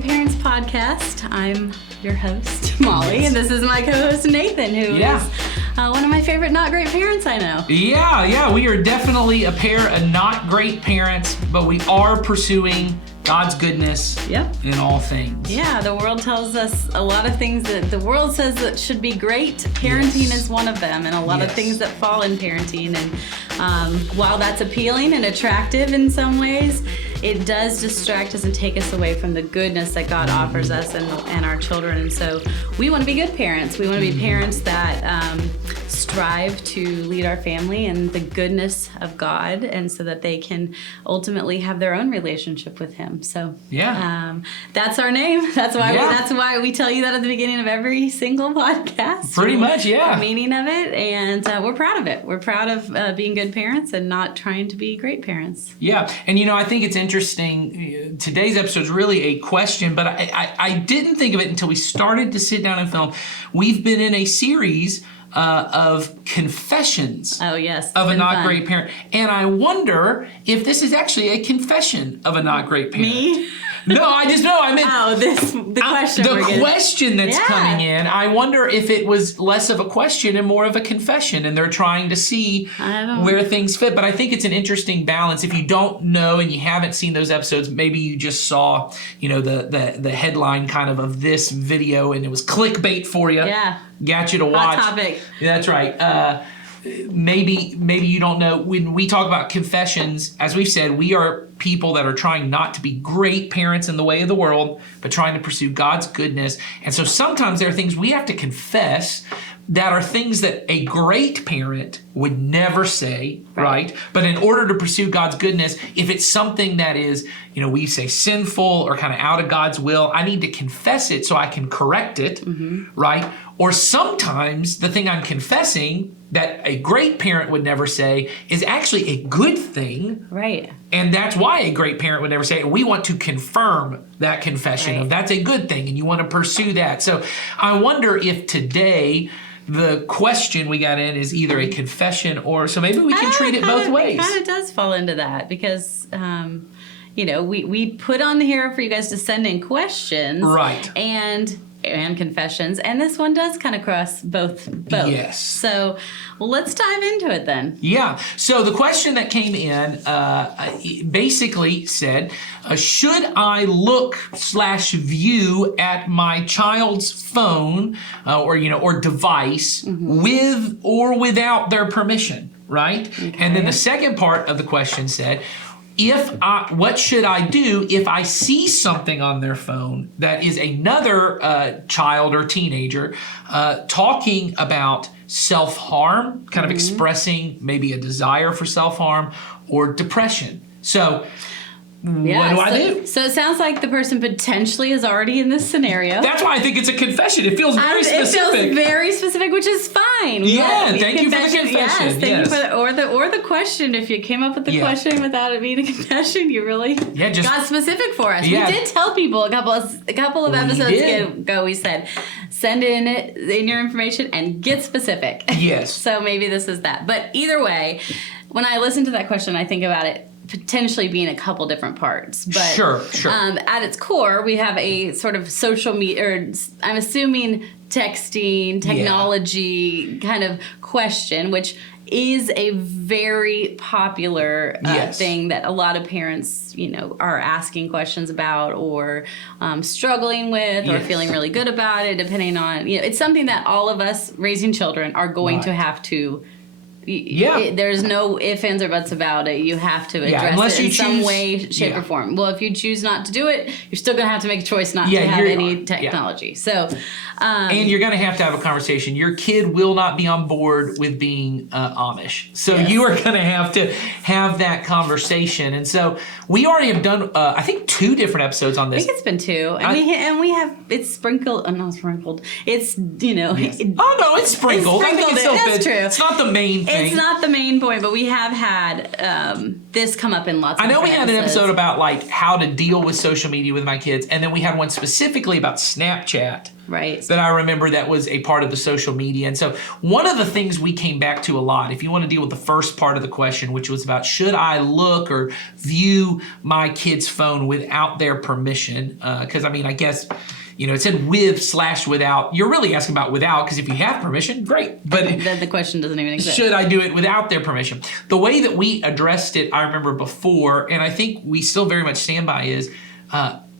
Great Parents podcast. I'm your host, Molly, and this is my co-host, Nathan, who is one of my favorite not great parents I know. Yeah, we are definitely a pair of not great parents, but we are pursuing God's goodness in all things. Yeah, the world tells us a lot of things that the world says that should be great. Parenting is one of them, and a lot of things that fall in parenting. And while that's appealing and attractive in some ways, it does distract us and take us away from the goodness that God offers us and our children. And so we want to be good parents. We want to be parents that strive to lead our family in the goodness of God, and so that they can ultimately have their own relationship with Him. So that's our name. That's why we tell you that at the beginning of every single podcast. Pretty much, the meaning of it, and we're proud of it. We're proud of being good parents and not trying to be great parents. Yeah, and I think it's interesting. Today's episode is really a question, but I didn't think of it until we started to sit down and film. We've been in a series of confessions of a not great parent. And I wonder if this is actually a confession of a not great parent. Me? No, I meant the question. The question that's coming in. I wonder if it was less of a question and more of a confession, and they're trying to see where things fit. But I think it's an interesting balance. If you don't know and you haven't seen those episodes, maybe you just saw, the headline kind of this video, and it was clickbait for you. Yeah. Got you to watch. Hot topic. Yeah, that's right. Maybe you don't know, when we talk about confessions, as we've said, we are people that are trying not to be great parents in the way of the world, but trying to pursue God's goodness. And so sometimes there are things we have to confess that are things that a great parent would never say, right? But in order to pursue God's goodness, if it's something that is, we say sinful or kind of out of God's will, I need to confess it so I can correct it, right? Or sometimes the thing I'm confessing that a great parent would never say is actually a good thing. Right. And that's why a great parent would never say it. We want to confirm that confession of that's a good thing, and you want to pursue that. So I wonder if today the question we got in is either a confession or, so maybe we can treat it both ways. It kind of does fall into that because, we put on here for you guys to send in questions. Right. And confessions, and this one does kind of cross both. Yes. So, let's dive into it then. Yeah. So the question that came in basically said, should I look/view at my child's phone or device with or without their permission, right? Okay. And then the second part of the question said, what should I do if I see something on their phone that is another child or teenager talking about self-harm, kind of expressing maybe a desire for self-harm or depression? So what do I do? So it sounds like the person potentially is already in this scenario. That's why I think it's a confession. It feels very specific. It feels very specific, which is fine. Yeah, thank you for the confession. Yes, thank you for the question. If you came up with the question without it being a confession, you really got specific for us. Yeah. We did tell people a couple of episodes ago. We said, send in your information and get specific. Yes. So maybe this is that. But either way, when I listen to that question, I think about it potentially being a couple different parts. But sure. At its core, we have a sort of social media, or I'm assuming texting, technology kind of question, which is a very popular thing that a lot of parents, are asking questions about or struggling with or feeling really good about it, depending on, it's something that all of us raising children are going to have to. There's no ifs, ands, or buts about it. You have to address it in some way, shape, or form. Well, if you choose not to do it, you're still going to have to make a choice not to have any technology. So, and you're going to have a conversation. Your kid will not be on board with being Amish. So you are going to have that conversation. And so we already have done, I think, 2 different episodes on this. I think it's been 2. And we have, it's sprinkled, not sprinkled. It's, Yes. Oh, no, it's sprinkled. I think it's still That's good. true. It's not the main thing. It's not the main point, but we have had this come up in lots of I know we had an episodes. episode about like how to deal with social media with my kids, and then we had one specifically about Snapchat. Right. That I remember that was a part of the social media. And so one of the things we came back to a lot, if you want to deal with the first part of the question, which was about should I look or view my kid's phone without their permission? Because, I mean, I guess, you know, it said with/without. You're really asking about without, because if you have permission, great. But Then the question doesn't even exist. should I do it without their permission? The way that we addressed it, I remember before, and I think we still very much stand by, is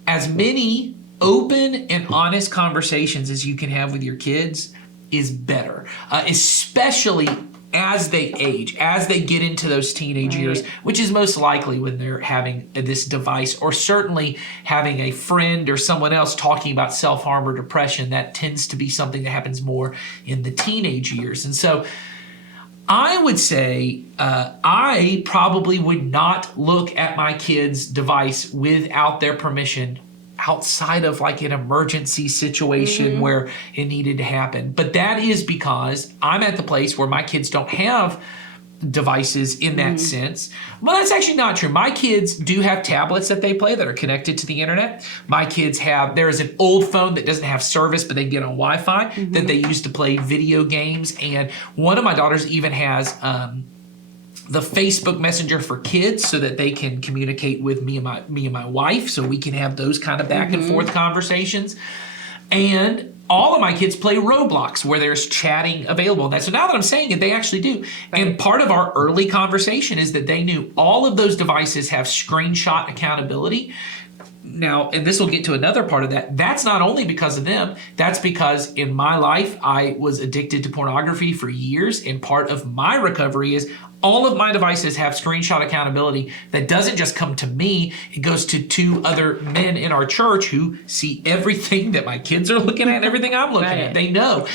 as many open and honest conversations as you can have with your kids is better, especially as they age, as they get into those teenage years, which is most likely when they're having this device, or certainly having a friend or someone else talking about self-harm or depression. That tends to be something that happens more in the teenage years. And so I would say I probably would not look at my kid's device without their permission outside of like an emergency situation where it needed to happen. But that is because I'm at the place where my kids don't have devices in that sense. Well, that's actually not true. My kids do have tablets that they play that are connected to the internet. My kids there is an old phone that doesn't have service, but they get on Wi-Fi that they use to play video games. And one of my daughters even has the Facebook Messenger for kids, so that they can communicate with me and my wife, so we can have those kind of back and forth conversations. And all of my kids play Roblox, where there's chatting available. So now that I'm saying it, they actually do. Right. And part of our early conversation is that they knew all of those devices have screenshot accountability. Now, and this will get to another part of that, that's not only because of them, that's because in my life, I was addicted to pornography for years, and part of my recovery is all of my devices have screenshot accountability that doesn't just come to me, it goes to 2 other men in our church who see everything that my kids are looking at and everything I'm looking at. They know.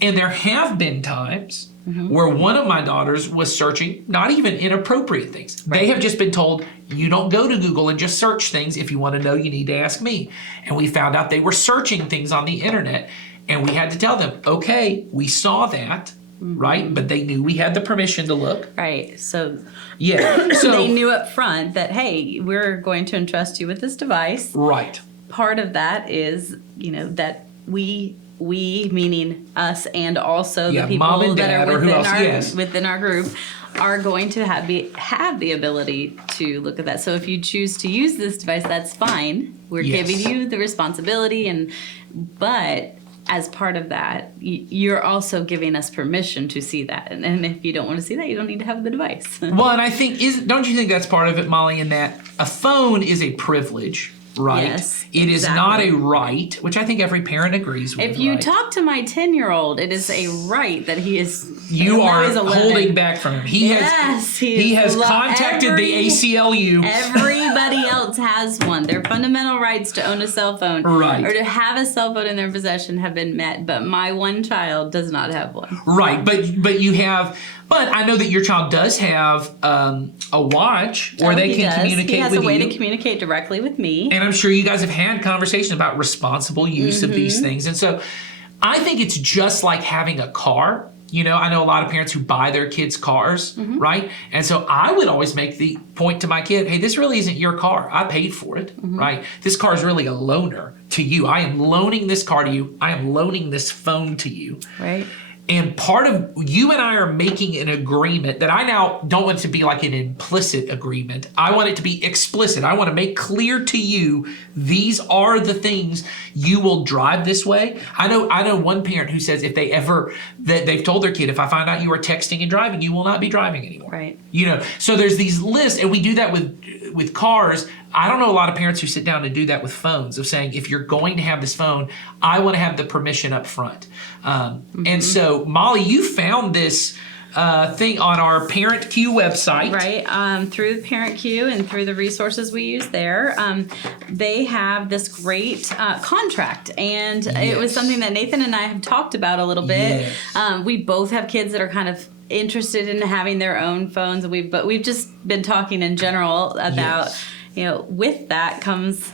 And there have been times where one of my daughters was searching not even inappropriate things. They have just been told, you don't go to Google and just search things. If you want to know, you need to ask me. And we found out they were searching things on the internet, and we had to tell them, okay, we saw that, right? But they knew we had the permission to look. Right. So yeah. So they knew up front that, hey, we're going to entrust you with this device. Right. Part of that is, you know, that we meaning us, and also the people that are within our group are going to have the ability to look at that. So if you choose to use this device, that's fine. We're giving you the responsibility, but as part of that, you're also giving us permission to see that. And if you don't want to see that, you don't need to have the device. Well, and I think, don't you think that's part of it, Molly, in that a phone is a privilege? Right. Yes, it is not a right, which I think every parent agrees with. If you talk to my 10-year-old, it is a right that he is. You are holding back from him. He has contacted the ACLU. Everybody else has one. Their fundamental rights to own a cell phone or to have a cell phone in their possession have been met, but my one child does not have one. Right, but you have. But I know that your child does have a watch where they can communicate with you. He has a way to communicate directly with me. And I'm sure you guys have had conversations about responsible use of these things. And so I think it's just like having a car. You know, I know a lot of parents who buy their kids cars, right? And so I would always make the point to my kid, hey, this really isn't your car. I paid for it, right? This car is really a loaner to you. I am loaning this car to you. I am loaning this phone to you. Right. And part of you and I are making an agreement that I now don't want it to be like an implicit agreement. I want it to be explicit. I want to make clear to you, these are the things you will drive this way. I know one parent who says if they've told their kid, if I find out you are texting and driving, you will not be driving anymore. Right. You know, so there's these lists, and we do that with cars. I don't know a lot of parents who sit down and do that with phones, of saying, if you're going to have this phone, I want to have the permission up front. And so, Molly, you found this thing on our Parent Q website. Right. Through Parent Q and through the resources we use there, they have this great contract. And it was something that Nathan and I have talked about a little bit. Yes. We both have kids that are kind of interested in having their own phones. But we've just been talking in general about, you know, with that comes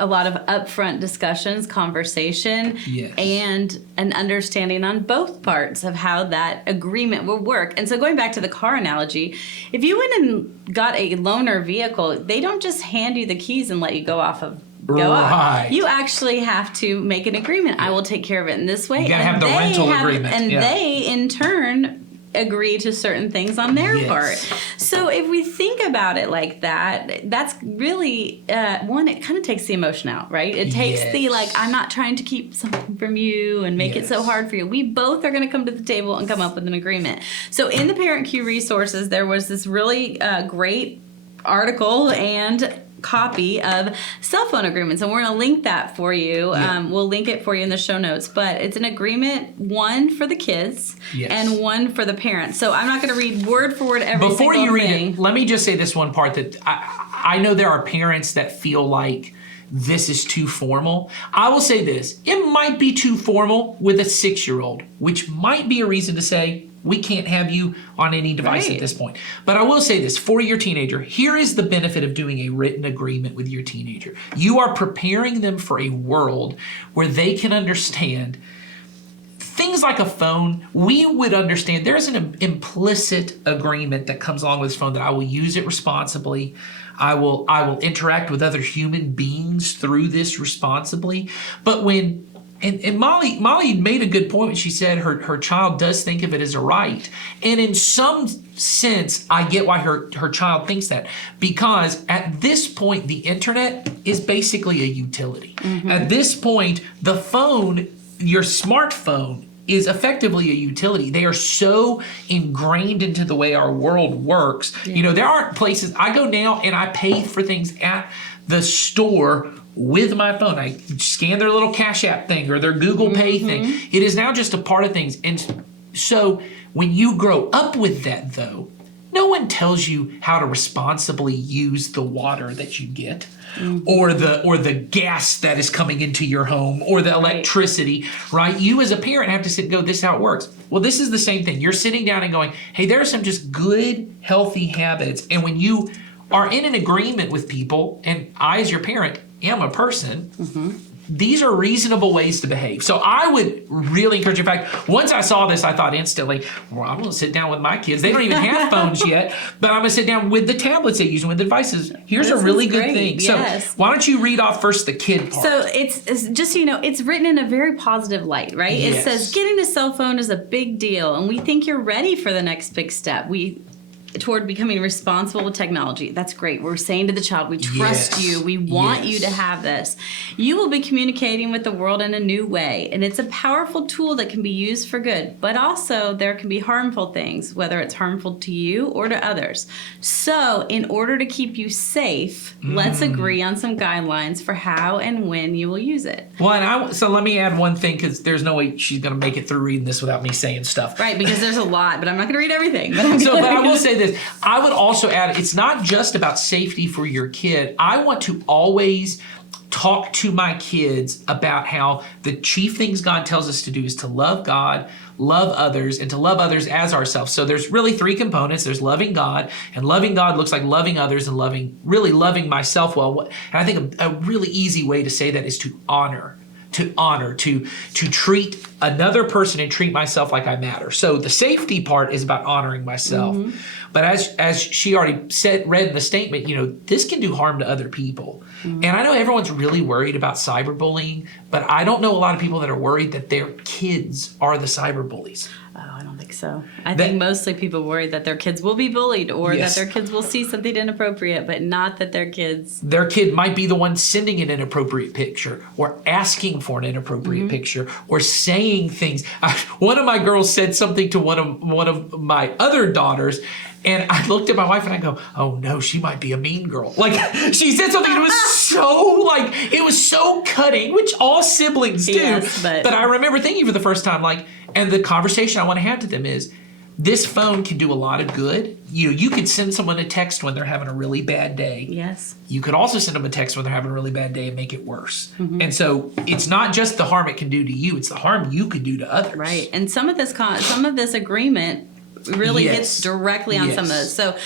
a lot of upfront discussions, conversation, Yes. and an understanding on both parts of how that agreement will work. And so going back to the car analogy, if you went and got a loaner vehicle, they don't just hand you the keys and let you go off. Right. You actually have to make an agreement. I will take care of it in this way. You gotta have the rental agreement. And Yeah. they, in turn, agree to certain things on their Yes. part. So if we think about it like that, that's really one. It kind of takes the emotion out, right? It takes the Yes. I'm not trying to keep something from you and make it so Yes. hard for you. We both are going to come to the table and come up with an agreement. So in the Parent Q resources, there was this really great article and copy of cell phone agreements, and we're going to link that for you. Yeah. We'll link it for you in the show notes, but it's an agreement, one for the kids Yes. and one for the parents. So I'm not going to read word for word every Before single you read thing. it, let me just say this one part that I know there are parents that feel like this is too formal. I will say this, it might be too formal with a 6-year-old, which might be a reason to say, we can't have you on any device Right. at this point. But I will say this, for your teenager, here is the benefit of doing a written agreement with your teenager. You are preparing them for a world where they can understand things like a phone. We would understand there's an implicit agreement that comes along with this phone that I will use it responsibly. I will interact with other human beings through this responsibly. But when and Molly made a good point when she said her child does think of it as a right. And in some sense, I get why her child thinks that. Because at this point, the internet is basically a utility. Mm-hmm. At this point, the phone, your smartphone, is effectively a utility. They are so ingrained into the way our world works. Yeah. You know, there aren't places, I go now and I pay for things at the store with my phone. I scan their little Cash App thing or their Google Pay thing. It is now just a part of things. And so when you grow up with that, though, no one tells you how to responsibly use the water that you get, or the gas that is coming into your home, or the electricity, right? You as a parent have to sit and go, this is how it works. Well, this is the same thing. You're sitting down and going, hey, there are some just good, healthy habits. And when you are in an agreement with people, and I as your parent am a person, these are reasonable ways to behave. So I would really encourage you. In fact, once I saw this, I thought instantly, well, I'm going to sit down with my kids. They don't even have phones yet, but I'm going to sit down with the tablets they use and with the devices. Here's This a really is good great. thing. Yes. So why don't you read off first the kid part? So it's just so you know, it's written in a very positive light, right? It Yes. says getting a cell phone is a big deal, and we think you're ready for the next big step. Toward becoming responsible with technology. That's great. We're saying to the child, we trust Yes. you. We want you Yes. to have this. You will be communicating with the world in a new way. And it's a powerful tool that can be used for good. But also there can be harmful things, whether it's harmful to you or to others. So in order to keep you safe, let's agree on some guidelines for how and when you will use it. Well, and so let me add one thing, because there's no way she's going to make it through reading this without me saying stuff. Right, because there's a lot, but I'm not going to read everything. But But I will say this. I would also add, it's not just about safety for your kid. I want to always talk to my kids about how the chief things God tells us to do is to love God, love others, and to love others as ourselves. So there's really 3 components. There's loving God, and loving God looks like loving others and really loving myself well. And I think a really easy way to say that is to honor. To treat another person and treat myself like I matter. So the safety part is about honoring myself. But as she already read in the statement, you know, this can do harm to other people. And I know everyone's really worried about cyberbullying, but I don't know a lot of people that are worried that their kids are the cyberbullies. Oh, I don't think so. I think mostly people worry that their kids will be bullied or Yes. that their kids will see something inappropriate, but not that their kids... Their kid might be the one sending an inappropriate picture or asking for an inappropriate picture or saying things. One of my girls said something to one of my other daughters, and I looked at my wife and I go, oh no, she might be a mean girl. Like, she said something that was it was so cutting, which all siblings do. Yes, but I remember thinking for the first time, and the conversation I want to have to them is, this phone can do a lot of good. You could send someone a text when they're having a really bad day. Yes. You could also send them a text when they're having a really bad day and make it worse. And so it's not just the harm it can do to you, it's the harm you could do to others. Right. And some of this agreement really Yes. hits directly on some of Yes. those. So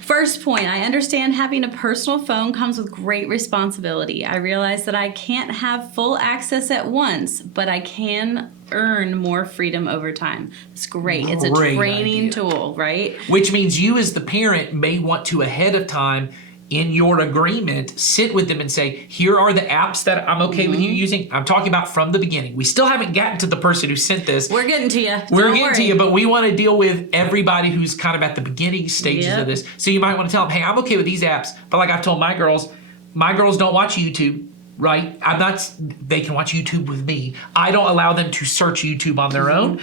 First point, I understand having a personal phone comes with great responsibility. I realize that I can't have full access at once, but I can earn more freedom over time. It's great. It's a Great training idea. tool, right? Which means you as the parent may want to ahead of time in your agreement, sit with them and say, here are the apps that I'm okay with you using. I'm talking about from the beginning. We still haven't gotten to the person who sent this. We're getting to you. We're getting to you, but we want to deal with everybody who's kind of at the beginning stages of this. So you might want to tell them, hey, I'm okay with these apps, but like I've told my girls don't watch YouTube, right? They can watch YouTube with me. I don't allow them to search YouTube on their own.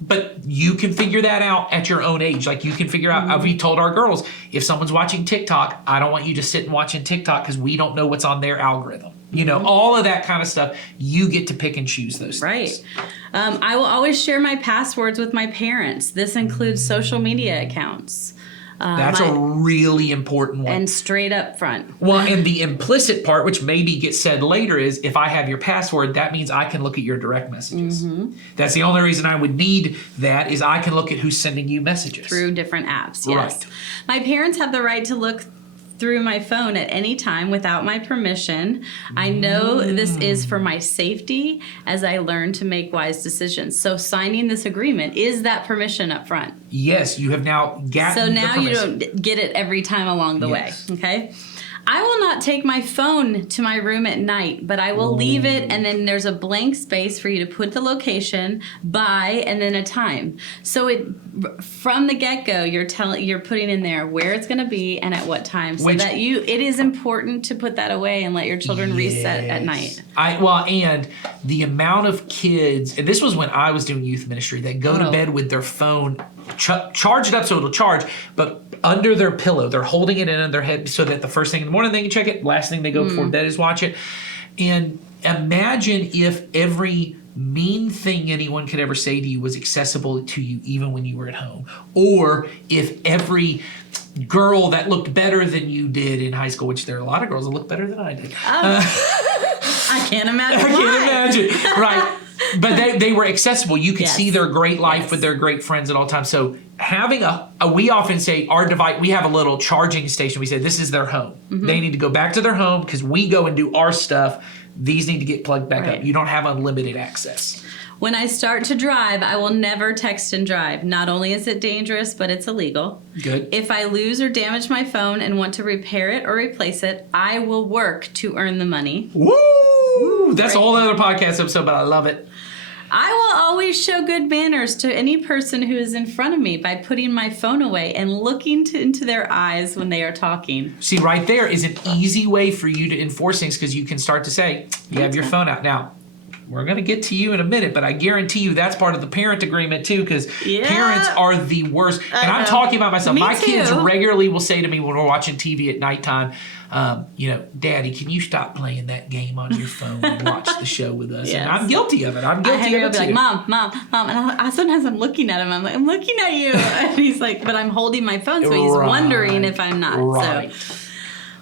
But you can figure that out at your own age. Like you can figure out, we told our girls, if someone's watching TikTok, I don't want you to sit and watching TikTok because we don't know what's on their algorithm. You know, all of that kind of stuff, you get to pick and choose those things. Right. I will always share my passwords with my parents. This includes social media accounts. That's a really important one. And straight up front. Well, and the implicit part, which maybe gets said later, is if I have your password, that means I can look at your direct messages. That's the only reason I would need that is I can look at who's sending you messages. Through different apps, yes. Right. My parents have the right to look through my phone at any time without my permission. I know this is for my safety as I learn to make wise decisions. So signing this agreement is that permission up front. Yes, you have now gotten So now the you permission. don't get it every time along the Yes. way, okay? I will not take my phone to my room at night, but I will leave it, and then there's a blank space for you to put the location, by, and then a time. So from the get-go, you're putting in there where it's going to be and at what time, so that it is important to put that away and let your children reset at night. And the amount of kids, and this was when I was doing youth ministry, that go to bed with their phone charged up so it'll charge, but under their pillow, they're holding it in on their head so that the first thing in the morning they can check it, last thing they go before bed is watch it. And imagine if every mean thing anyone could ever say to you was accessible to you even when you were at home. Or if every girl that looked better than you did in high school, which there are a lot of girls that look better than I did. I can't imagine I can't imagine. Right. But they were accessible. You could see their great life with their great friends at all times. So having we often say our device, we have a little charging station. We say this is their home. They need to go back to their home because we go and do our stuff. These need to get plugged back up. You don't have unlimited access. When I start to drive, I will never text and drive. Not only is it dangerous, but it's illegal. Good. If I lose or damage my phone and want to repair it or replace it, I will work to earn the money. Woo! That's a whole other podcast episode, but I love it. I will always show good manners to any person who is in front of me by putting my phone away and looking into their eyes when they are talking. See, right there is an easy way for you to enforce things because you can start to say, you have your phone out. Now, we're going to get to you in a minute, but I guarantee you that's part of the parent agreement too because parents are the worst. And I'm talking about myself. My kids regularly will say to me when we're watching TV at nighttime, Daddy, can you stop playing that game on your phone and watch the show with us? And I'm guilty of it. I'm guilty of it too. Like, Mom. And sometimes I'm looking at him. I'm like, I'm looking at you. And he's like, but I'm holding my phone, so he's wondering if I'm not. Right. So.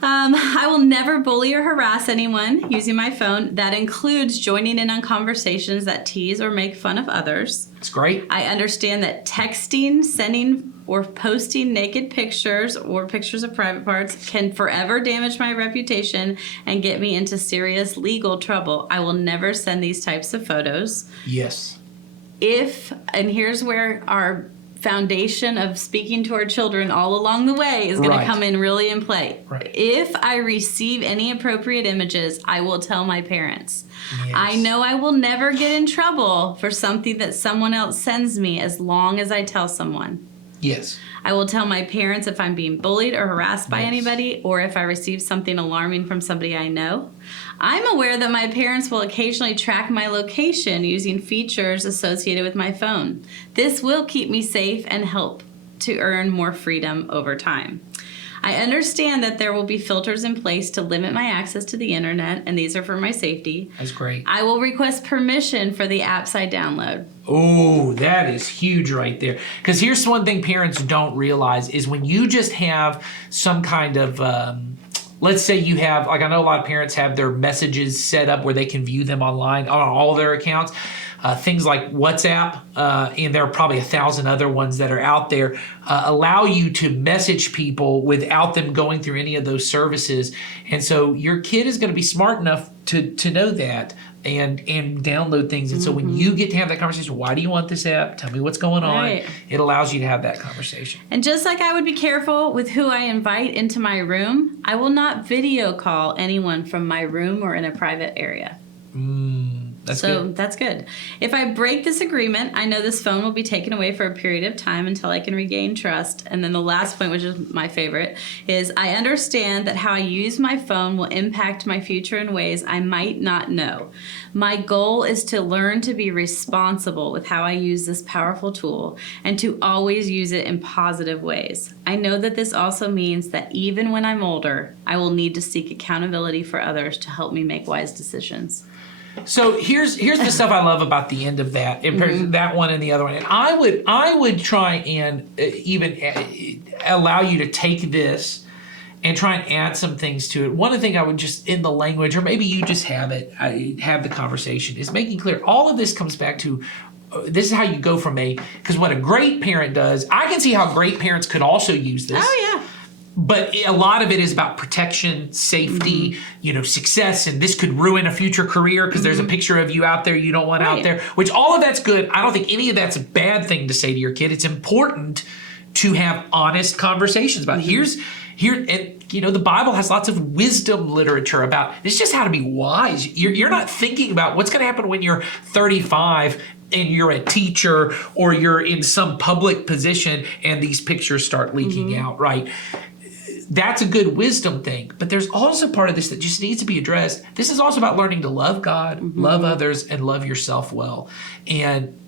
I will never bully or harass anyone using my phone. That includes joining in on conversations that tease or make fun of others. It's great. I understand that texting, sending, or posting naked pictures or pictures of private parts can forever damage my reputation and get me into serious legal trouble. I will never send these types of photos. Yes. And here's where our foundation of speaking to our children all along the way is going to come in really in play. Right. If I receive any appropriate images, I will tell my parents. Yes. I know I will never get in trouble for something that someone else sends me as long as I tell someone. Yes. I will tell my parents if I'm being bullied or harassed by anybody, or if I receive something alarming from somebody I know. I'm aware that my parents will occasionally track my location using features associated with my phone. This will keep me safe and help to earn more freedom over time. I understand that there will be filters in place to limit my access to the internet, and these are for my safety. That's great. I will request permission for the apps I download. Oh, that is huge right there. Because here's one thing parents don't realize is when you just have some kind of, let's say you have, like I know a lot of parents have their messages set up where they can view them online on all their accounts. things like WhatsApp, and there are probably 1,000 other ones that are out there, allow you to message people without them going through any of those services. And so your kid is going to be smart enough to know that and download things. And so when you get to have that conversation, why do you want this app? Tell me what's going on. Right. It allows you to have that conversation. And just like I would be careful with who I invite into my room, I will not video call anyone from my room or in a private area. That's So good. that's good. If I break this agreement, I know this phone will be taken away for a period of time until I can regain trust. And then the last point, which is my favorite, is I understand that how I use my phone will impact my future in ways I might not know. My goal is to learn to be responsible with how I use this powerful tool and to always use it in positive ways. I know that this also means that even when I'm older, I will need to seek accountability for others to help me make wise decisions. So here's the stuff I love about the end of that, that one and the other one. And I would try and even allow you to take this and try and add some things to it. One of the things I would just, in the language, or maybe you just have the conversation, is making clear all of this comes back to this is how you go from because what a great parent does, I can see how great parents could also use this. Oh, yeah. But a lot of it is about protection, safety, success, and this could ruin a future career because there's a picture of you out there you don't want out there, which all of that's good. I don't think any of that's a bad thing to say to your kid. It's important to have honest conversations about the Bible has lots of wisdom literature about it's just how to be wise. You're not thinking about what's going to happen when you're 35 and you're a teacher or you're in some public position and these pictures start leaking out, right? That's a good wisdom thing. But there's also part of this that just needs to be addressed. This is also about learning to love God, love others, and love yourself well. And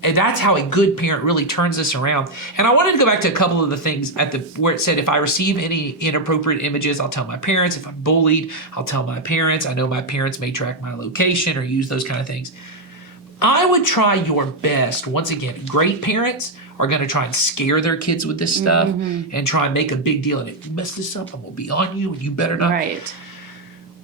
that's how a good parent really turns this around. And I wanted to go back to a couple of the things where it said, if I receive any inappropriate images, I'll tell my parents. If I'm bullied, I'll tell my parents. I know my parents may track my location or use those kind of things. I would try your best. Once again, great parents are going to try and scare their kids with this stuff and try and make a big deal. And if you mess this up, I'm going to be on you and you better not. Right.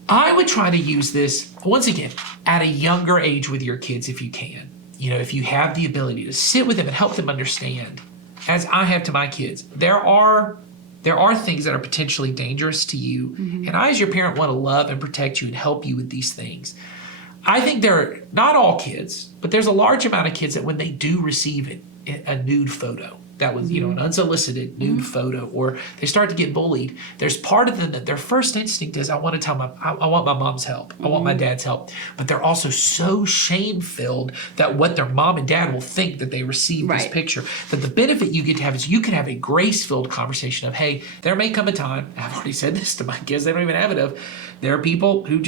I would try to use this, once again, at a younger age with your kids if you can. If you have the ability to sit with them and help them understand, as I have to my kids, there are things that are potentially dangerous to you. And I, as your parent, want to love and protect you and help you with these things. I think there are, not all kids, but there's a large amount of kids that when they do receive a nude photo, that was, an unsolicited nude photo, or they start to get bullied, there's part of them that their first instinct is, I want my mom's help. I want my dad's help. But they're also so shame-filled that what their mom and dad will think that they received this picture. That the benefit you get to have is you can have a grace-filled conversation of, hey, there may come a time, I've already said this to my kids, they don't even have it of, there are people who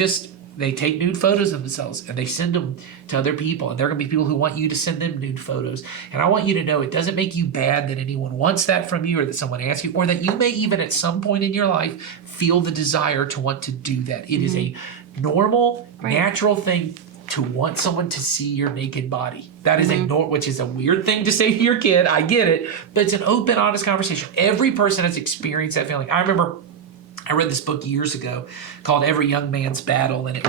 they take nude photos of themselves and they send them to other people. And there are going to be people who want you to send them nude photos. And I want you to know it doesn't make you bad that anyone wants that from you or that someone asks you, or that you may even at some point in your life feel the desire to want to do that. It is a normal, natural thing to want someone to see your naked body. That is which is a weird thing to say to your kid. I get it. But it's an open, honest conversation. Every person has experienced that feeling. I remember I read this book years ago called Every Young Man's Battle, and it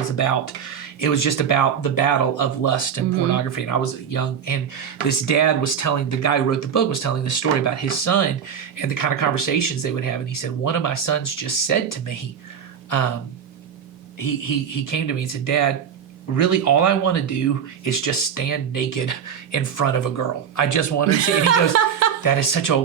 was just about the battle of lust and pornography. And I was young, and this dad the guy who wrote the book was telling the story about his son and the kind of conversations they would have. And he said, one of my sons just said to me, he came to me and said, Dad, really all I want to do is just stand naked in front of a girl. I just want to see. And he goes, that is such a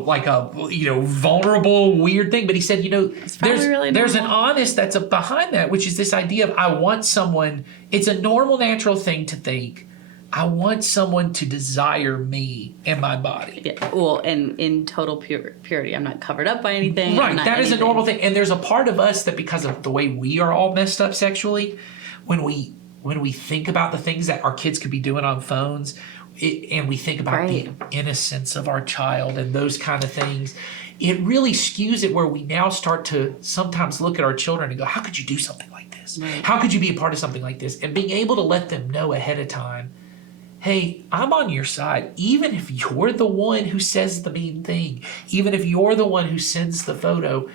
vulnerable, weird thing. But he said, there's an honest that's behind that, which is this idea of I want someone. It's a normal, natural thing to think. I want someone to desire me and my body. Yeah. Well, and in total purity. I'm not covered up by anything. Right. That is a normal thing. And there's a part of us that because of the way we are all messed up sexually, when we think about the things that our kids could be doing on phones, and we think about the innocence of our child and those kind of things, it really skews it where we now start to sometimes look at our children and go, how could you do something like this? Right. How could you be a part of something like this? And being able to let them know ahead of time, hey, I'm on your side. Even if you're the one who says the mean thing, even if you're the one who sends the photo,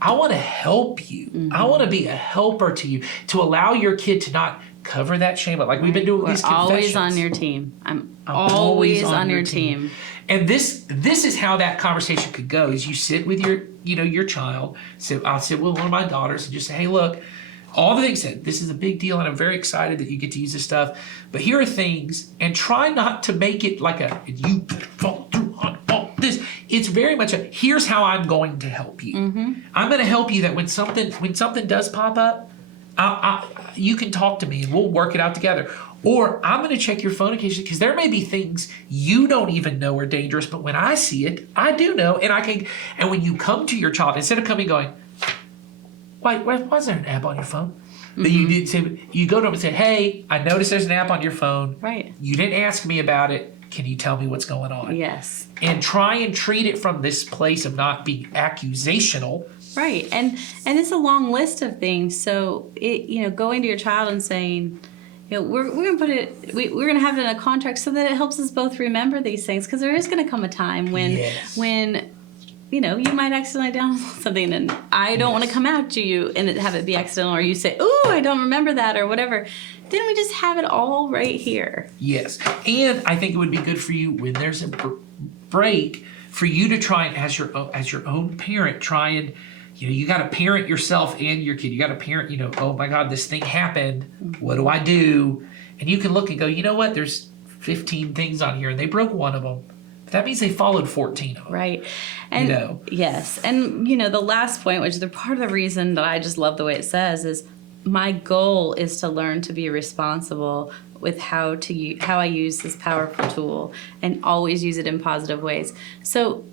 I want to help you. I want to be a helper to you, to allow your kid to not cover that shame up. Like we've been doing We're these confessions. always on your team. I'm always on your team. And this is how that conversation could go. Is you sit with your child. So I'll sit with one of my daughters and just say, hey, look, all the things that this is a big deal, and I'm very excited that you get to use this stuff. But here are things, and try not to make it like you fall through on all this. It's very much here's how I'm going to help you. Mm-hmm. I'm going to help you that when something does pop up, you can talk to me and we'll work it out together. Or I'm going to check your phone occasionally because there may be things you don't even know are dangerous, but when I see it, I do know, and I can. And when you come to your child, instead of coming going, why is there an app on your phone? Mm-hmm. That you did say, you go to them and say, hey, I noticed there's an app on your phone. Right. You didn't ask me about it. Can you tell me what's going on? Yes. And try and treat it from this place of not being accusational. Right. And it's a long list of things. So going to your child and saying, we're going to put it, we're going to have it in a contract so that it helps us both remember these things, because there is going to come a time when you might accidentally download something and I don't want to come out to you and have it be accidental, or you say, "Ooh, I don't remember that," or whatever. Then we just have it all right here. Yes. And I think it would be good for you when there's a break for you to try and, as your own parent, try and, you got to parent yourself and your kid. You got to parent, oh my God, this thing happened. What do I do? And you can look and go, you know what? There's 15 things on here and they broke one of them. That means they followed 14 of them. Right. And yes. And, the last point, which is part of the reason that I just love the way it says, is my goal is to learn to be responsible with how I use this powerful tool and always use it in positive ways. So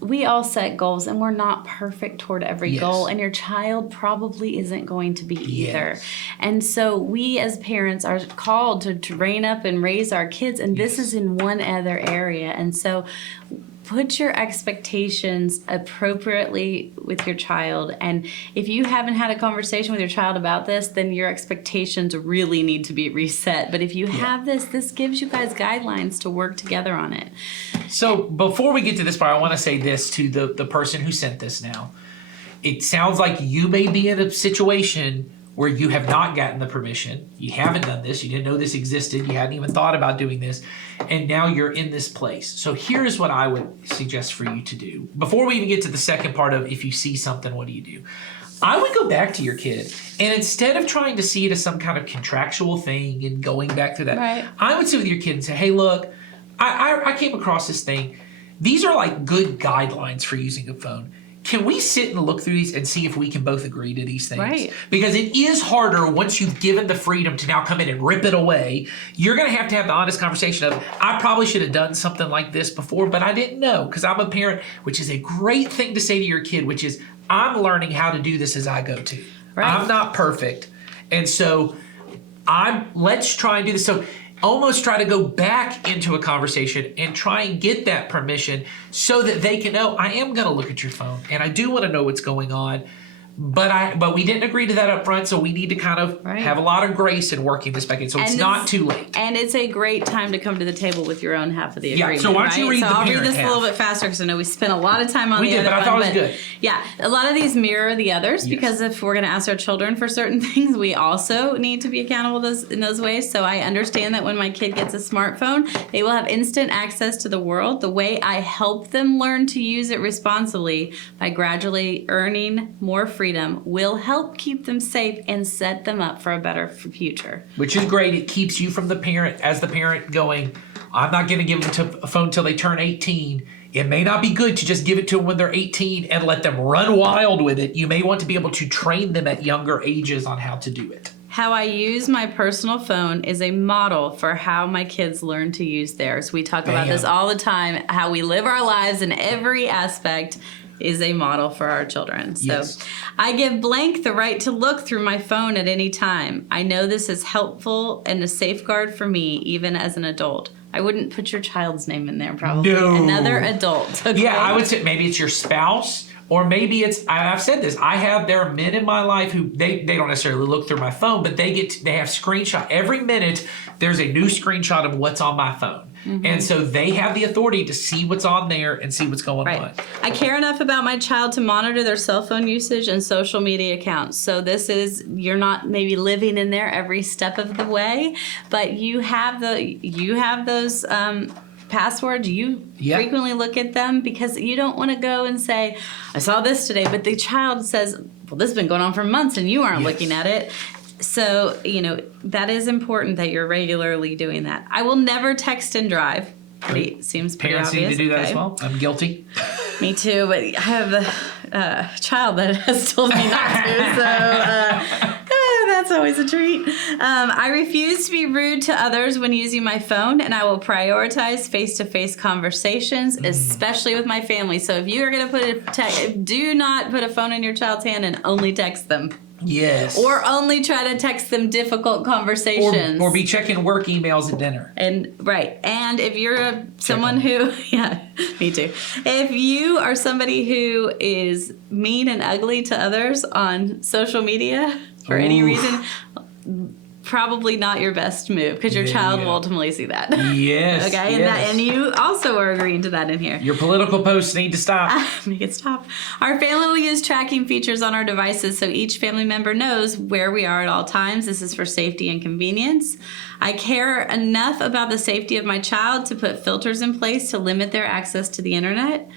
we all set goals and we're not perfect toward every goal, and your child probably isn't going to be either. Yes. And so we as parents are called to train up and raise our kids, and this is in one other area. And so put your expectations appropriately with your child. And if you haven't had a conversation with your child about this, then your expectations really need to be reset. But if you have this gives you guys guidelines to work together on it. So before we get to this part, I want to say this to the person who sent this now. It sounds like you may be in a situation where you have not gotten the permission. You haven't done this. You didn't know this existed. You hadn't even thought about doing this. And now you're in this place. So here's what I would suggest for you to do. Before we even get to the second part of if you see something, what do you do? I would go back to your kid, and instead of trying to see it as some kind of contractual thing and going back to that, right, I would sit with your kid and say, hey, look, I came across this thing. These are like good guidelines for using a phone. Can we sit and look through these and see if we can both agree to these things? Right. Because it is harder once you've given the freedom to now come in and rip it away. You're going to have the honest conversation of, I probably should have done something like this before, but I didn't know because I'm a parent, which is a great thing to say to your kid, which is, I'm learning how to do this as I go too. Right. I'm not perfect. And so let's try and do this. So almost try to go back into a conversation and try and get that permission so that they can know, I am going to look at your phone and I do want to know what's going on. But we didn't agree to that up front, so we need to kind of have a lot of grace in working this back in. So it's not too late. And it's a great time to come to the table with your own half of the agreement. Yeah, so why don't you read the parent half? So I'll read this a little bit faster because I know we spent a lot of time on the other one. We did, but I thought it was good. Yeah, a lot of these mirror the others because if we're going to ask our children for certain things, we also need to be accountable in those ways. So I understand that when my kid gets a smartphone, they will have instant access to the world. The way I help them learn to use it responsibly by gradually earning more freedom will help keep them safe and set them up for a better future. Which is great. It keeps you from the parent going, I'm not going to give them a phone until they turn 18. It may not be good to just give it to them when they're 18 and let them run wild with it. You may want to be able to train them at younger ages on how to do it. How I use my personal phone is a model for how my kids learn to use theirs. We talk about this all the time, how we live our lives in every aspect is a model for our children. So I give blank the right to look through my phone at any time. I know this is helpful and a safeguard for me, even as an adult. I wouldn't put your child's name in there, probably. No. Another adult. Okay? Yeah, I would say maybe it's your spouse, or maybe it's, I've said this, there are men in my life who, they don't necessarily look through my phone, but they have screenshot. Every minute, there's a new screenshot of what's on my phone. And so they have the authority to see what's on there and see what's going on. I care enough about my child to monitor their cell phone usage and social media accounts. So this is, you're not maybe living in there every step of the way, but you have those passwords. You frequently look at them because you don't want to go and say, I saw this today, but the child says, well, this has been going on for months and you aren't looking at it. So, that is important that you're regularly doing that. I will never text and drive. Seems pretty Parents obvious. need to do that as well. I'm guilty. Me too, but I have a child that has told me not to, so that's always a treat. I refuse to be rude to others when using my phone, and I will prioritize face-to-face conversations, especially with my family. So if you are going to do not put a phone in your child's hand and only text them. Yes. Or only try to text them difficult conversations. Or be checking work emails at dinner. And if you're someone who, me too. If you are somebody who is mean and ugly to others on social media for any reason, probably not your best move because your child will ultimately see that. Yes. Okay, yes. And you also are agreeing to that in here. Your political posts need to stop. Make it stop. Our family will use tracking features on our devices so each family member knows where we are at all times. This is for safety and convenience. I care enough about the safety of my child to put filters in place to limit their access to the internet.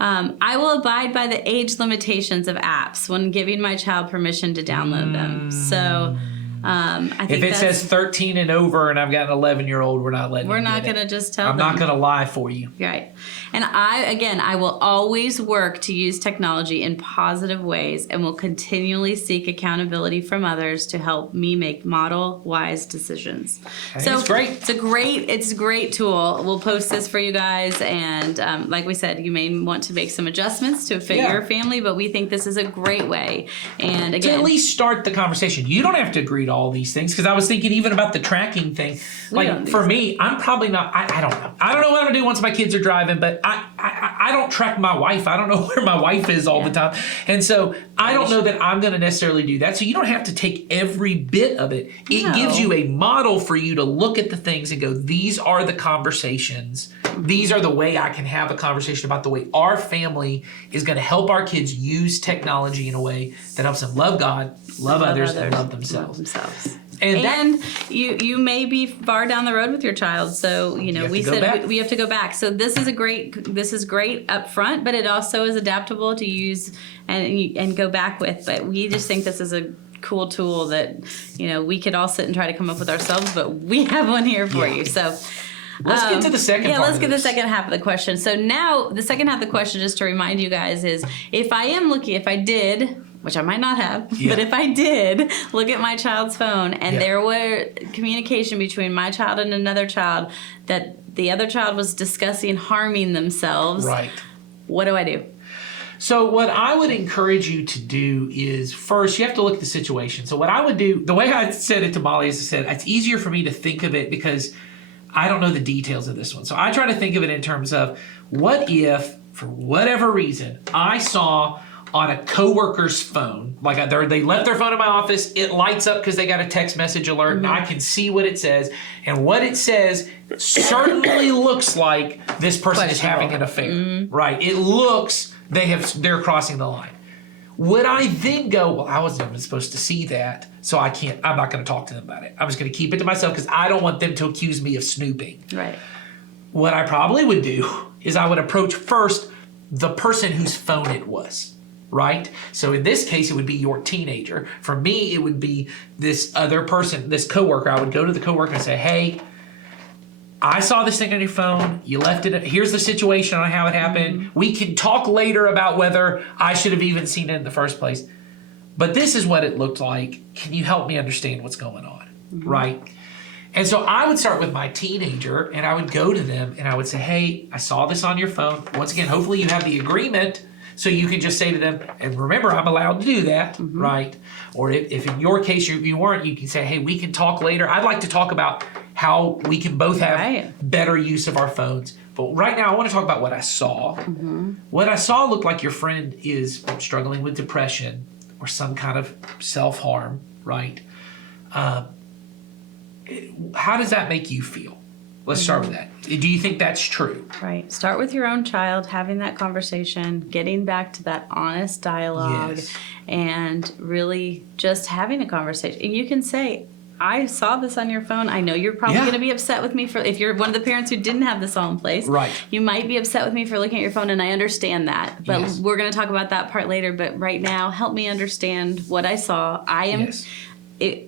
I will abide by the age limitations of apps when giving my child permission to download them. So I think if it says 13 and over and I've got an 11-year-old, we're not letting we're them not get going to it. just tell I'm them. not going to lie for you. Right. And I will always work to use technology in positive ways and will continually seek accountability from others to help me make model-wise decisions. So it's great. It's a great tool. We'll post this for you guys. And like we said, you may want to make some adjustments to fit your family, but we think this is a great way. And again, to at least start the conversation. You don't have to agree to all these things because I was thinking even about the tracking thing. Like for me, I'm probably not. I don't know. I don't know what I'm gonna do once my kids are driving, but I don't track my wife. I don't know where my wife is all the time, and so I don't know that I'm gonna necessarily do that. So you don't have to take every bit of it. It gives you a model for you to look at the things and go, these are the conversations. These are the way I can have a conversation about the way our family is going to help our kids use technology in a way that helps them love God, love others, and love themselves. And you may be far down the road with your child, so we said we have to go back. So this is great up front, but it also is adaptable to use and go back with. But we just think this is a cool tool that we could all sit and try to come up with ourselves, but we have one here for you. So. Let's get to the second part. Yeah, let's get the second half of the question. So now the second half of the question, just to remind you guys, is if I did, which I might not have, but if I did look at my child's phone and there were communication between my child and another child that the other child was discussing harming themselves, what do I do? So what I would encourage you to do is first, you have to look at the situation. So what I would do, the way I said it to Molly is I said, it's easier for me to think of it because I don't know the details of this one. So I try to think of it in terms of what if, for whatever reason, I saw on a coworker's phone, like they left their phone in my office, it lights up because they got a text message alert, and I can see what it says. And what it says certainly looks like this person is having an affair, right? It looks they're crossing the line. Would I then go, well, I wasn't even supposed to see that, so I'm not going to talk to them about it. I'm just going to keep it to myself because I don't want them to accuse me of snooping. Right. What I probably would do is I would approach first the person whose phone it was, right? So in this case, it would be your teenager. For me, it would be this other person, this coworker. I would go to the coworker and say, hey, I saw this thing on your phone. You left it. Here's the situation on how it happened. We can talk later about whether I should have even seen it in the first place. But this is what it looked like. Can you help me understand what's going on? Right? And so I would start with my teenager and I would go to them and I would say, hey, I saw this on your phone. Once again, hopefully you have the agreement so you can just say to them, and remember, I'm allowed to do that, right? Or if in your case you weren't, you can say, hey, we can talk later. I'd like to talk about how we can both have better use of our phones. But right now, I want to talk about what I saw. What I saw looked like your friend is struggling with depression or some kind of self-harm, right? How does that make you feel? Let's start with that. Do you think that's true? Right. Start with your own child, having that conversation, getting back to that honest dialogue, Yes. and really just having a conversation. And you can say, I saw this on your phone. I know you're probably Yeah. going to be upset with me for if you're one of the parents who didn't have this all in place. Right. You might be upset with me for looking at your phone, and I understand that. But Yes. we're going to talk about that part later. But right now, help me understand what I saw. Yes.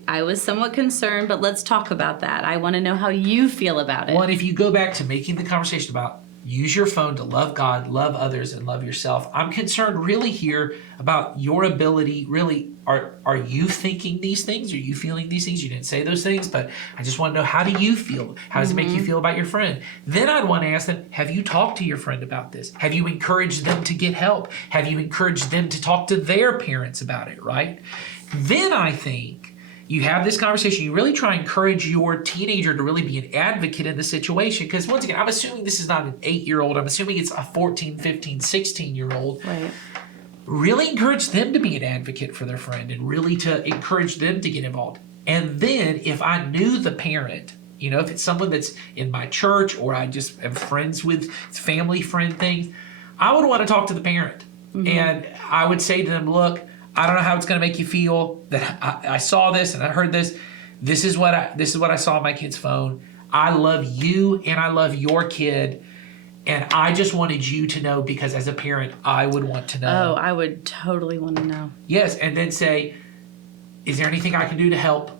I was somewhat concerned, but let's talk about that. I want to know how you feel about it. Well, and if you go back to making the conversation about use your phone to love God, love others, and love yourself, I'm concerned really here about your ability. Really, are you thinking these things? Are you feeling these things? You didn't say those things, but I just want to know, how do you feel? How does it make you feel about your friend? Then I'd want to ask them, have you talked to your friend about this? Have you encouraged them to get help? Have you encouraged them to talk to their parents about it, right? Then I think you have this conversation, you really try and encourage your teenager to really be an advocate in the situation. Because once again, I'm assuming this is not an 8-year-old. I'm assuming it's a 14, 15, 16-year-old. Right. Really encourage them to be an advocate for their friend and really to encourage them to get involved. And then if I knew the parent, if it's someone that's in my church or I just am friends with family friend things, I would want to talk to the parent. And I would say to them, look, I don't know how it's going to make you feel that I saw this and I heard this. This is what I saw on my kid's phone. I love you and I love your kid. And I just wanted you to know because as a parent, I would want to know. Oh, I would totally want to know. Yes. And then say, is there anything I can do to help?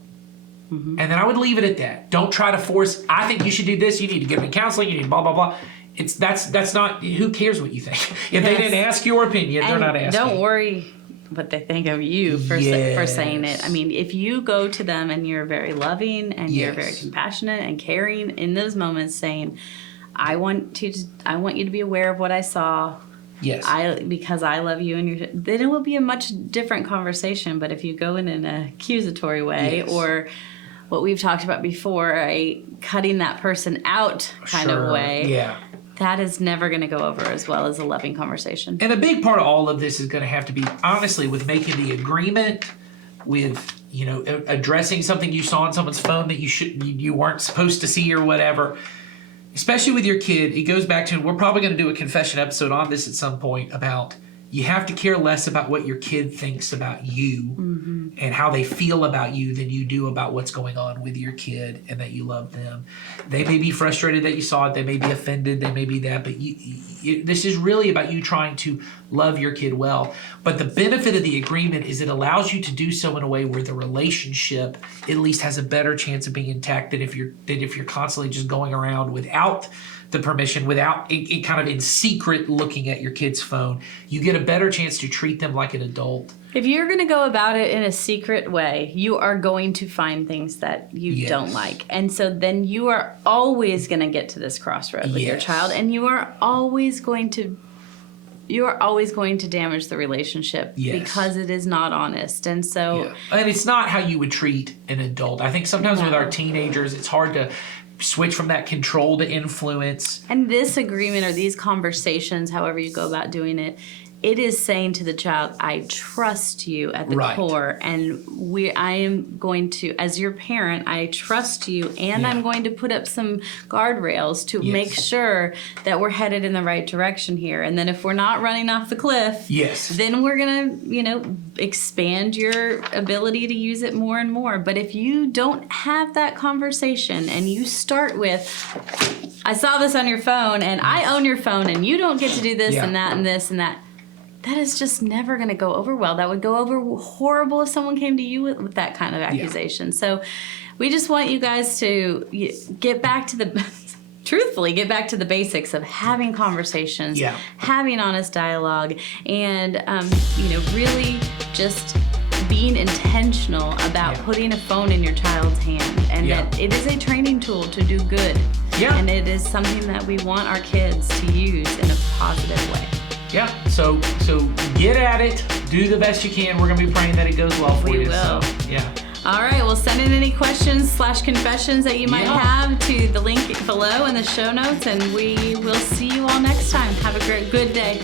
And then I would leave it at that. Don't try to force, I think you should do this. You need to get them in counseling. You need blah, blah, blah. That's not, who cares what you think? If they didn't ask your opinion, they're not asking. Don't worry what they think of you for saying it. I mean, if you go to them and you're very loving and you're very compassionate and caring in those moments, saying, I want you to be aware of what I saw. Yes. Because I love you, and then it will be a much different conversation. But if you go in an accusatory way, or what we've talked about before, a cutting that person out kind of way, that is never going to go over as well as a loving conversation. And a big part of all of this is going to have to be, honestly, with making the agreement, with addressing something you saw on someone's phone that you weren't supposed to see or whatever. Especially with your kid, it goes back to, we're probably going to do a confession episode on this at some point, about you have to care less about what your kid thinks about you and how they feel about you than you do about what's going on with your kid and that you love them. They may be frustrated that you saw it. They may be offended. They may be that. But this is really about you trying to love your kid well. But the benefit of the agreement is it allows you to do so in a way where the relationship at least has a better chance of being intact than if you're constantly just going around without the permission, without it kind of in secret looking at your kid's phone. You get a better chance to treat them like an adult. If you're going to go about it in a secret way, you are going to find things that you don't like. And so then you are always going to get to this crossroad with your child, and you are always going to damage the relationship because it is not honest. And so and it's not how you would treat an adult. I think sometimes with our teenagers, it's hard to switch from that control to influence. And this agreement or these conversations, however you go about doing it, it is saying to the child, I trust you at the core, and I am going to, as your parent, I trust you, and I'm going to put up some guardrails to make sure that we're headed in the right direction here. And then if we're not running off the cliff, then we're going to, expand your ability to use it more and more. But if you don't have that conversation and you start with, I saw this on your phone, and I own your phone, and you don't get to do this and that and this and that, that is just never going to go over well. That would go over horrible if someone came to you with that kind of accusation. So we just want you guys to get back to the basics of having conversations, having honest dialogue, and, really just being intentional about putting a phone in your child's hand, and that it is a training tool to do good. And it is something that we want our kids to use in a positive way. Yeah, so get at it. Do the best you can. We're going to be praying that it goes well for you. We will. So, All right, well, send in any questions / confessions that you might have to the link below in the show notes, and we will see you all next time. Have a good day.